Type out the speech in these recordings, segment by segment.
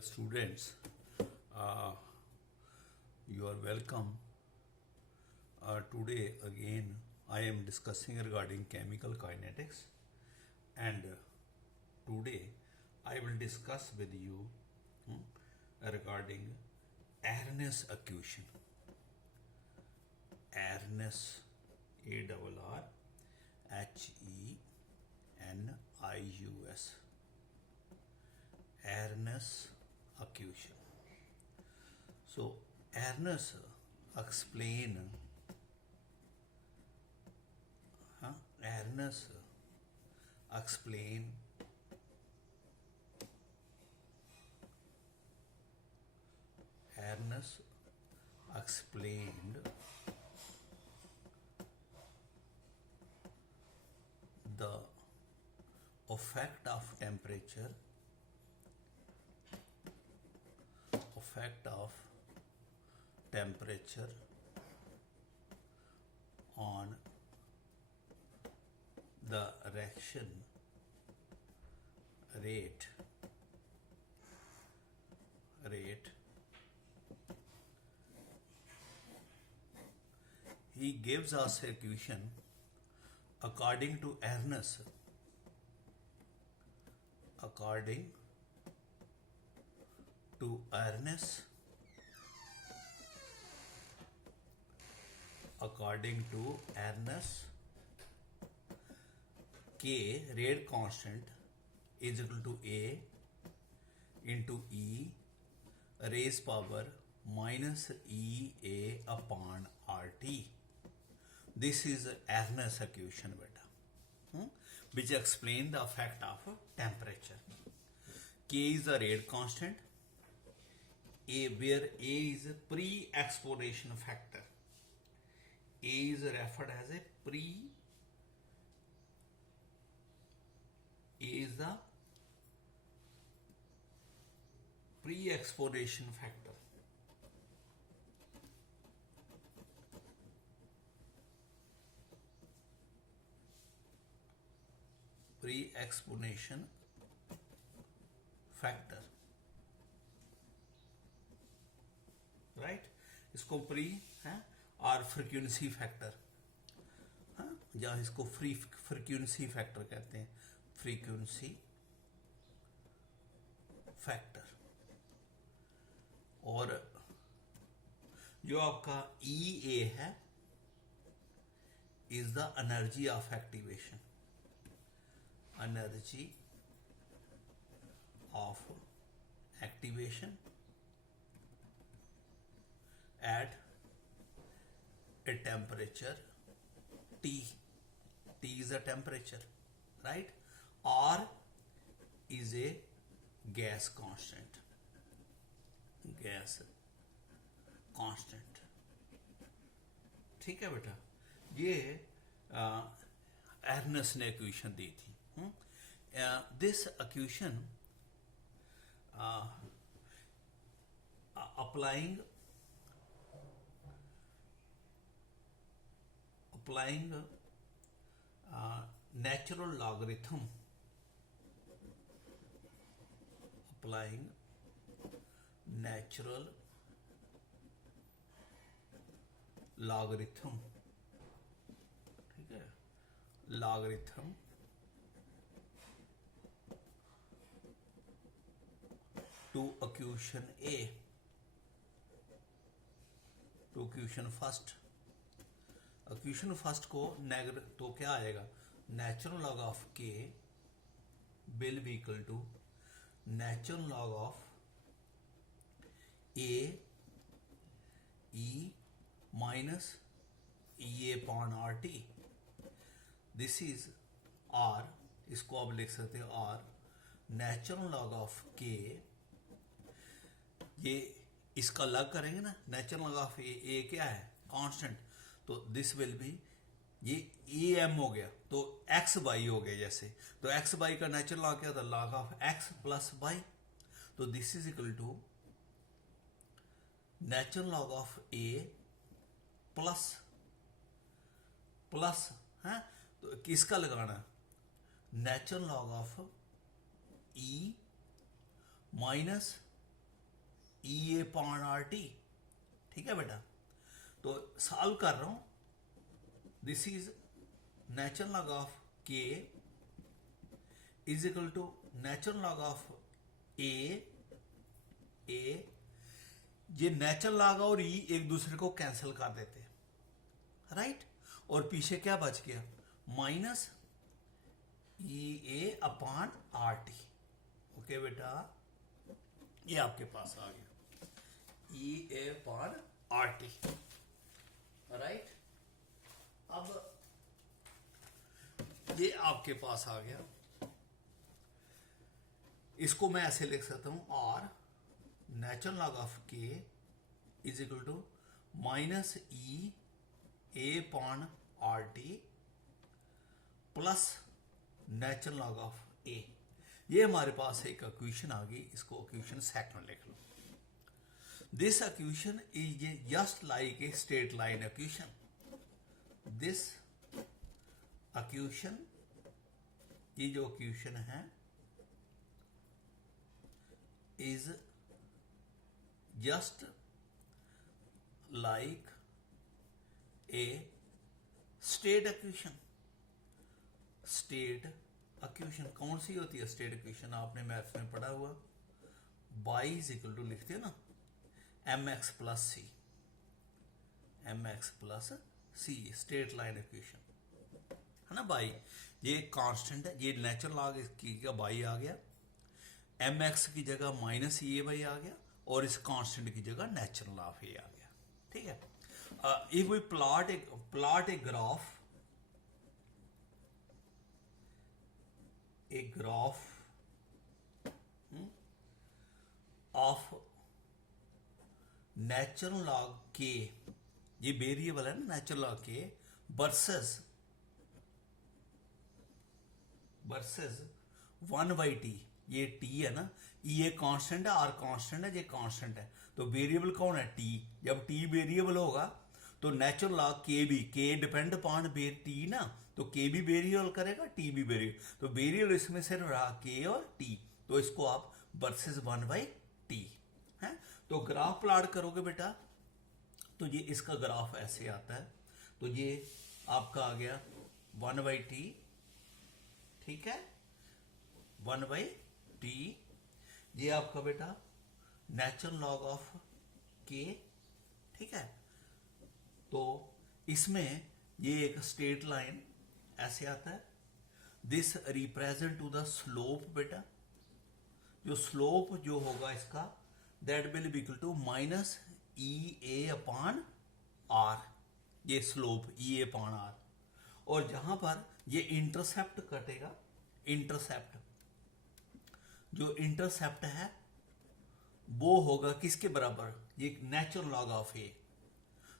Well, students, you are welcome. Today again I am discussing regarding chemical kinetics, and today I will discuss with you regarding Arrhenius equation. Arrhenius, Arrhenius, Arrhenius equation. So Arrhenius explain Arrhenius explain Arrhenius explained the effect of temperature on the reaction rate he gives us equation according to Arrhenius. According to Arrhenius, K rate constant is equal to A into E raised power minus EA upon RT. This is Arrhenius equation, beta, which explain the effect of temperature. K is the rate constant, where A is a pre-exponential factor. A is referred as a pre-exponential factor. Pre-exponential factor, right इसको pre है और frequency factor, या इसको frequency factor कहते हैं, frequency factor. और जो आपका EA है is the energy of activation, at a temperature T. T is a temperature, right? R is a gas constant. ठीक है बेटा, ये Arrhenius ने इक्वेशन दी थी. This equation applying natural logarithm, ठीक है, logarithm to equation A, to equation first को negative, तो क्या आएगा, natural log of K will be equal to natural log of A E minus EA upon RT. This is R, इसको आप लिख सकते हो R natural log of K, ये इसका लग करेंगे ना, नेचुरल लॉग ऑफ A क्या है, कांस्टेंट, तो दिस विल बी, ये AM हो गया तो x बाई हो गया, जैसे तो x बाई का नेचुरल लॉग क्या था, log of x plus by, तो this is equal to natural log of A plus है, तो किसका लगाना, natural log of E minus E A upon R T. ठीक है बेटा, तो सॉल्व कर रहा हूं। This is natural log of K is equal to natural log of A. ये नेचुरल लॉग और ई एक दूसरे को कैंसिल कर देते, राइट। और पीछे क्या बच गया, minus E A upon R T. Okay बेटा, ये आपके पास आ गया ई A upon R T, right. अब ये आपके पास आ गया, इसको मैं ऐसे लिख सकता हूं, R natural log of K is equal to minus E A upon R T plus natural log of A. ये हमारे पास एक इक्वेशन आ गई, इसको इक्वेशन सेकंड लिख लो। This equation is just like a straight line equation. This equation, ये जो equation है, is just like a state equation. State equation कौन सी होती है स्टेट इक्वेशन, आपने मैथ्स में पढ़ा हुआ, बाई इज इक्वल टू लिखते हैं ना एम एक्स प्लस सी, एम एक्स प्लस सी, स्टेट लाइन इक्वेशन है ना। बाई ये कांस्टेंट है, ये नेचुरल लॉग इसकी का बाई आ गया, एम एक्स की जगह माइनस ए बाई आ गया, और इस कांस्टेंट की जगह नेचुरल ऑफ ए आ गया। ठीक है, if we plot a graph, a graph of natural log k, ये वेरिएबल है ना नेचुरल लॉग के, वर्सेस 1/t, ये t है ना, ये कांस्टेंट है, आर कांस्टेंट है, ये कांस्टेंट है, तो वेरिएबल कौन है, t। जब t वेरिएबल होगा तो नेचुरल लॉग के भी, के डिपेंड अपॉन टी ना, तो के भी वेरिएबल करेगा, टी भी वेरिएबल, तो वेरिएबल इसमें सिर्फ रहा के और टी, तो इसको आप वर्सेस 1/t है। तो ग्राफ प्लॉट करोगे बेटा, तो ये इसका ग्राफ ऐसे आता है, तो ये आपका आ गया 1/t। ठीक है, 1/t, ये आपका बेटा नेचुरल लॉग ऑफ के। ठीक है, तो इसमें ये एक स्ट्रेट लाइन ऐसे आता है, this represent to the slope बेटा, जो स्लोप जो होगा इसका, that will be equal to minus E A upon R, ये slope E A upon R. और जहां पर ये इंटरसेप्ट कटेगा, इंटरसेप्ट जो इंटरसेप्ट है वो होगा किसके बराबर, ये नेचुरल लॉग ऑफ ए।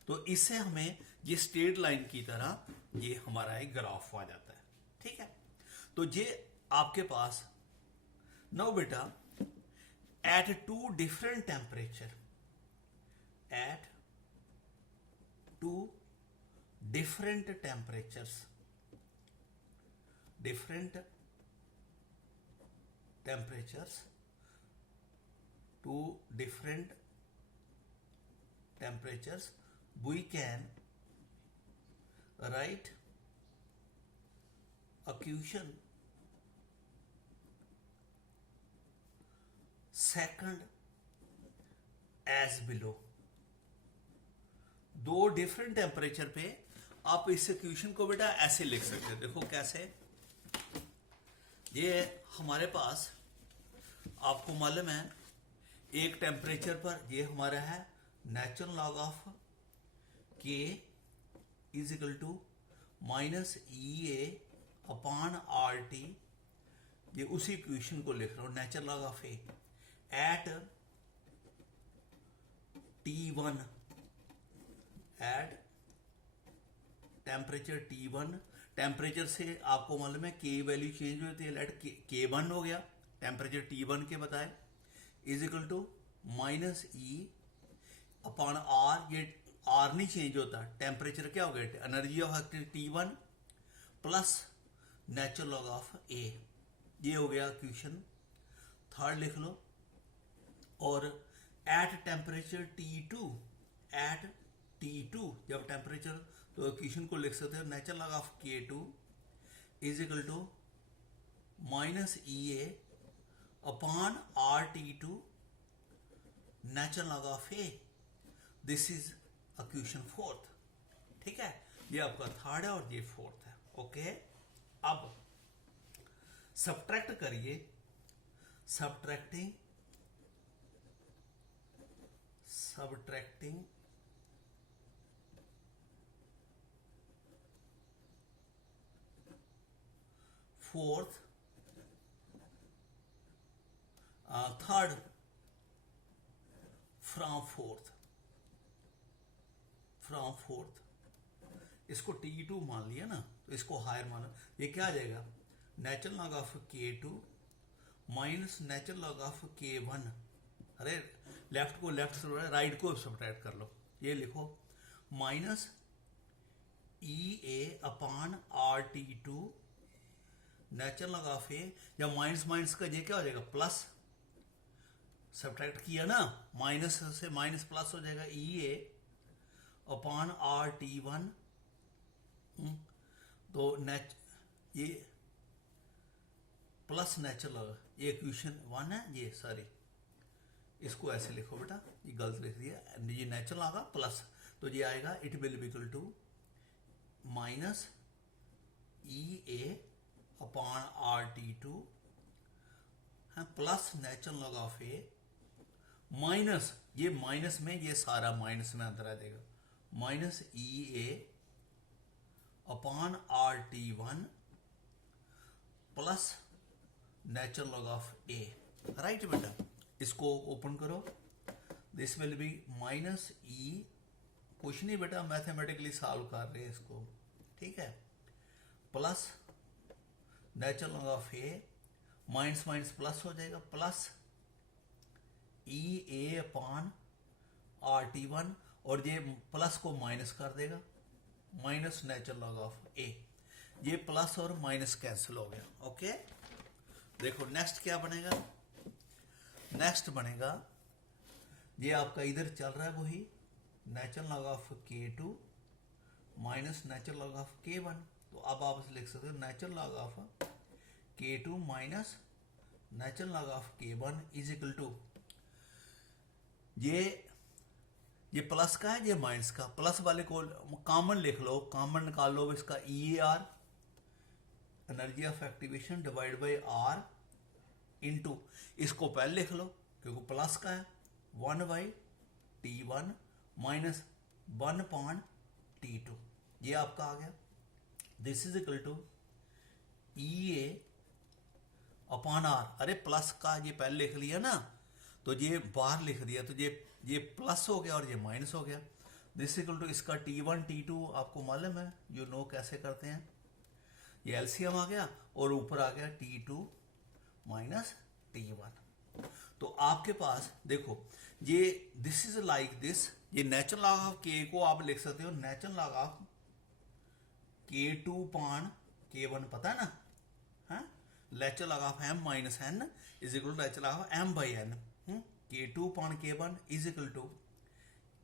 तो इससे हमें ये स्ट्रेट लाइन की तरह ये हमारा एक ग्राफ आ जाता है। ठीक है, तो ये आपके पास नाउ बेटा, at two different temperature, at two different temperatures, different temperatures, to different temperatures, we can write equation second as below। दो डिफरेंट टेम्परेचर पे आप इस इक्वेशन को बेटा ऐसे लिख सकते हो, देखो कैसे। ये हमारे पास आपको मालूम है, एक टेम्परेचर पर ये हमारा है natural log of K is equal to minus E A upon R T. ये उसी इक्वेशन को लिख रहा हूं, natural log of A at T1, at temperature T1। Temperature से आपको मालूम है के वैल्यू चेंज होती है, लेट K1 हो गया, टेम्परेचर T1 के बताए, is equal to minus E upon R. ये आर नहीं चेंज होता, टेम्परेचर क्या हो गया, energy of activity T1 plus natural log of A. ये हो गया इक्वेशन थर्ड लिख लो। और at temperature T2, eight T2 जब टेम्परेचर, तो इक्वेशन को लिख सकते हो natural log of K2 is equal to minus EA upon RT2 natural log of A। This is equation fourth. ठीक है, ये आपका थर्ड है और ये फोर्थ है। ओके, अब सब्ट्रैक्ट करिए, subtracting fourth third from fourth, इसको T2 मान लिया ना, तो इसको हायर माना, ये क्या आ जाएगा natural log of K2 minus natural log of K1। अरे लेफ्ट को लेफ्ट से राइट को सब्ट्रैक्ट कर लो, ये लिखो minus EA upon RT2 natural log of A, या माइनस माइनस का ये क्या हो जाएगा प्लस, सब्ट्रैक्ट किया ना, माइनस से माइनस प्लस हो जाएगा EA अपॉन RT1। तो ये प्लस नेचुरल, ये इक्वेशन 1 है, ये सॉरी इसको ऐसे लिखो बेटा, ये गलत लिख दिया, ये नेचुरल आएगा प्लस, तो ये आएगा it will be equal to minus EA upon RT2 plus natural log of A minus, ये माइनस में, ये सारा माइनस में अंदर आ जाएगा, minus EA upon RT1 plus natural log of A। Right बेटा, इसको ओपन करो, this will be minus E, कुछ नहीं बेटा, मैथमेटिकली सॉल्व कर रहे हैं इसको, ठीक है, plus natural log of A, minus minus plus हो जाएगा, प्लस EA अपॉन RT1, और ये प्लस को माइनस कर देगा, minus natural log of A, ये प्लस और माइनस कैंसिल हो गया। ओके, देखो नेक्स्ट क्या बनेगा, नेक्स्ट बनेगा, ये आपका इधर चल रहा है वही natural log of K2 minus natural log of K1, तो अब आप लिख सकते हो natural log of K2 minus natural log of K1 is equal to, ये प्लस का है, ये माइनस का, प्लस वाले को कॉमन लिख लो, कॉमन निकाल लो, इसका EAR energy of activation divide by R into, इसको पहले लिख लो क्योंकि प्लस का है, 1/T1 माइनस 1/T2, ये आपका आ गया, this is equal to EA upon R। अरे प्लस का ये पहले लिख लिया ना, तो ये बाहर लिख दिया, तो ये प्लस हो गया और ये माइनस हो गया, दिस इक्वल टू इसका T1 T2 आपको मालूम है, यू नो कैसे करते हैं, ये एलसीएम आ गया और ऊपर आ गया T2 माइनस T1। तो आपके पास देखो ये दिस इज लाइक दिस, ये नेचुरल लॉग ऑफ K को आप लिख सकते हो natural log of K2 upon K1, पता है ना, हाँ, natural log of M minus N is equal to natural log of M by N, K2 upon K1 is equal to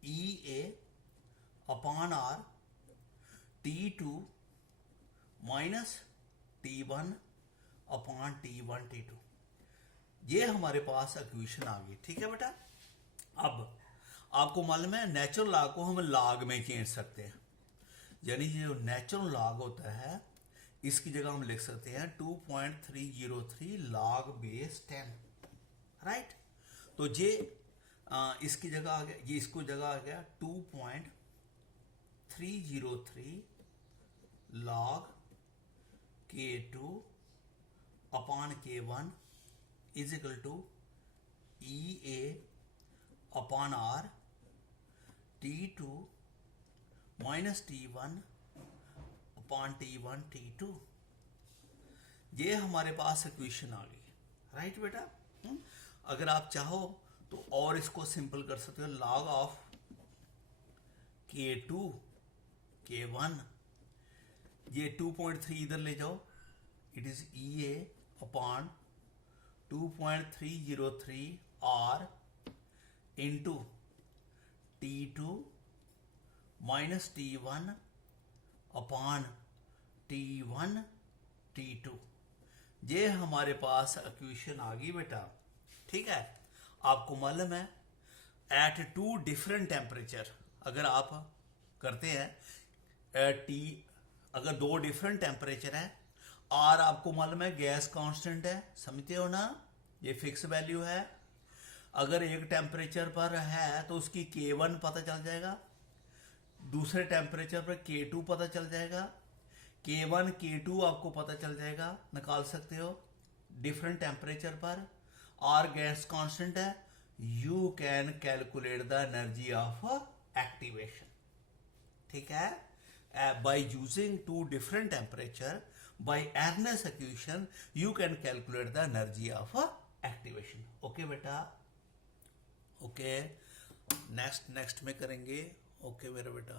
EA upon R T2 minus T1 upon T1 T2, ये हमारे पास equation आ गई। ठीक है बेटा, अब आपको मालूम है नेचुरल लॉग को हम लॉग में चेंज सकते हैं, यानी जो नेचुरल लॉग होता है इसकी जगह हम लिख सकते हैं 2.303 लॉग बेस 10, राइट, तो ये इसकी जगह आ गया, ये इसको जगह आ गया 2.303 log K2 upon K1 is equal to EA upon R T2 minus T1 upon T1 T2, ये हमारे पास इक्वेशन आ गई। राइट बेटा, अगर आप चाहो तो और इसको सिंपल कर सकते हो, लॉग ऑफ K2 K1, ये 2.3 इधर ले जाओ, it is EA upon 2.303 R into T2 minus T1 upon T1 T2। ये हमारे पास इक्वेशन आ गई बेटा। ठीक है, आपको मालूम है एट टू डिफरेंट टेम्परेचर अगर आप करते हैं टी, अगर दो डिफरेंट टेम्परेचर है और आपको मालूम है गैस कांस्टेंट है, समझते हो ना, ये फिक्स वैल्यू है। अगर एक टेम्परेचर पर है तो उसकी K1 पता चल जाएगा, दूसरे टेम्परेचर पर K2 पता चल जाएगा, K1 K2 आपको पता चल जाएगा, निकाल सकते हो डिफरेंट टेम्परेचर पर, और गैस कांस्टेंट है, you can calculate the energy of activation. ठीक है, by using two different temperature by Ernst equation you can calculate the energy of activation. Okay बेटा, ओके नेक्स्ट में करेंगे। ओके मेरा बेटा।